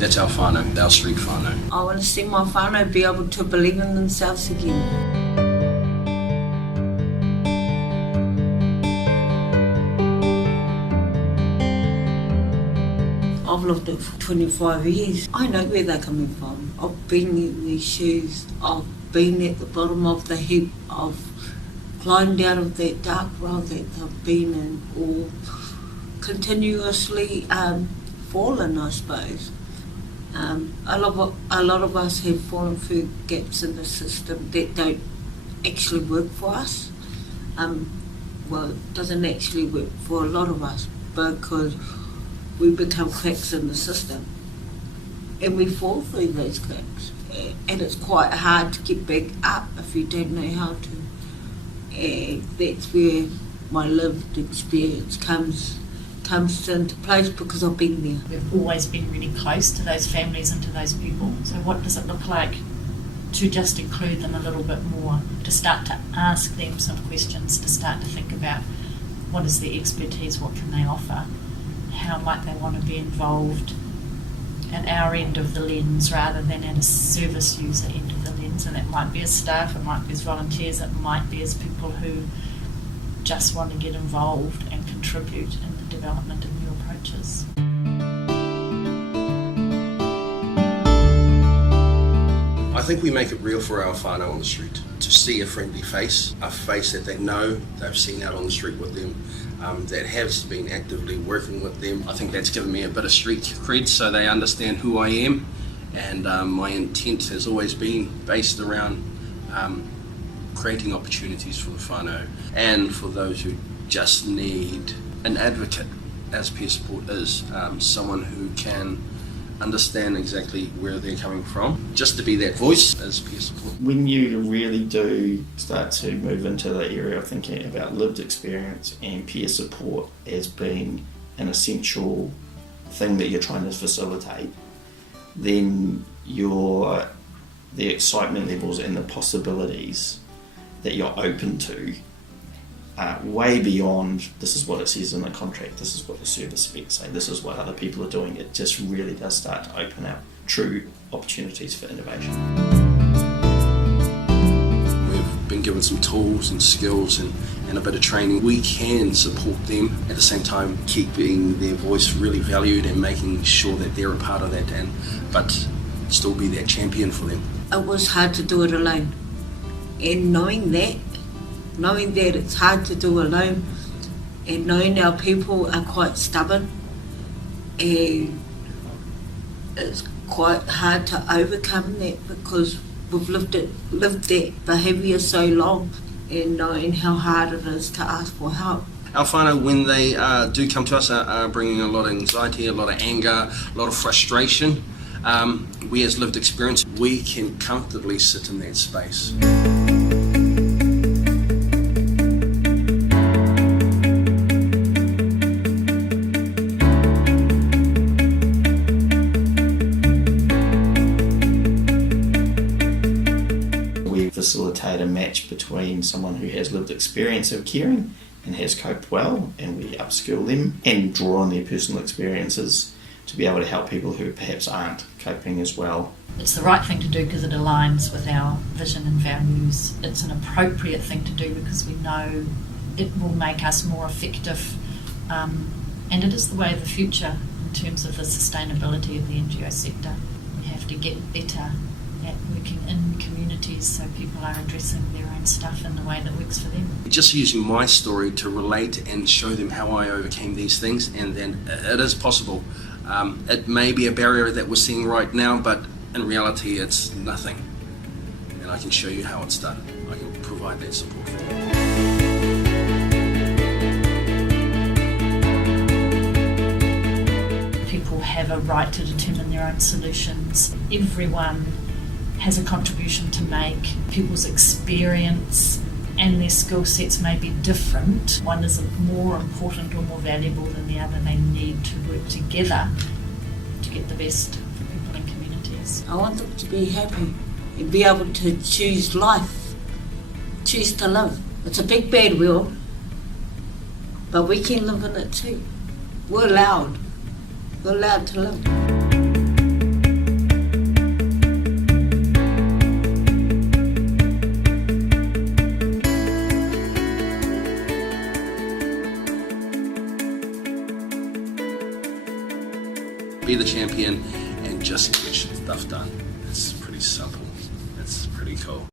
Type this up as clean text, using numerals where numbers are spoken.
That's our whānau, our street whānau. I want to see my whānau be able to believe in themselves again. I've lived it for 25 years. I know where they're coming from. I've been in these shoes. I've been at the bottom of the heap. I've climbed out of that dark well that I've been in, or continuously fallen, I suppose. A lot of us have fallen through gaps in the system that don't actually work for us. Well, it doesn't actually work for a lot of us because we become cracks in the system and we fall through those cracks, and it's quite hard to get back up if you don't know how to. And that's where my lived experience comes into place, because I've been there. We've always been really close to those families and to those people. So what does it look like to just include them a little bit more, to start to ask them some questions, to start to think about what is their expertise, what can they offer, how might they want to be involved at our end of the lens rather than at a service user end of the lens. And that might be as staff, it might be as volunteers, it might be as people who just want to get involved and contribute in the development of new approaches. I think we make it real for our whānau on the street. To see a friendly face, a face that they know they've seen out on the street with them, that has been actively working with them. I think that's given me a bit of street cred, so they understand who I am, and my intent has always been based around creating opportunities for the whānau and for those who just need an advocate, as peer support is, someone who can understand exactly where they're coming from, just to be that voice as peer support. When you really do start to move into the area of thinking about lived experience and peer support as being an essential thing that you're trying to facilitate, then the excitement levels and the possibilities that you're open to are way beyond this is what it says in the contract, this is what the service specs say, this is what other people are doing. It just really does start to open up true opportunities for innovation. We've been given some tools and skills and a bit of training. We can support them, at the same time keeping their voice really valued and making sure that they're a part of that, but still be that champion for them. It was hard to do it alone, and knowing that it's hard to do alone, and knowing our people are quite stubborn, and it's quite hard to overcome that because we've lived that behaviour so long, and knowing how hard it is to ask for help. Our whānau, when they do come to us, are bringing a lot of anxiety, a lot of anger, a lot of frustration. We as lived experience, we can comfortably sit in that space. Facilitate a match between someone who has lived experience of caring and has coped well, and we upskill them and draw on their personal experiences to be able to help people who perhaps aren't coping as well. It's the right thing to do because it aligns with our vision and values. It's an appropriate thing to do because we know it will make us more effective, and it is the way of the future in terms of the sustainability of the NGO sector. We have to get better at working in communities so people are addressing their own stuff in the way that works for them. Just using my story to relate and show them how I overcame these things, and then it is possible. It may be a barrier that we're seeing right now, but in reality it's nothing. And I can show you how it's done. I can provide that support for you. People have a right to determine their own solutions. Everyone has a contribution to make. People's experience and their skill sets may be different. One is more important or more valuable than the other. They need to work together to get the best for people in communities. I want them to be happy and be able to choose life, choose to live. It's a big bad world, but we can live in it too. We're allowed to live. be the champion, and just get stuff done. It's pretty simple. It's pretty cool.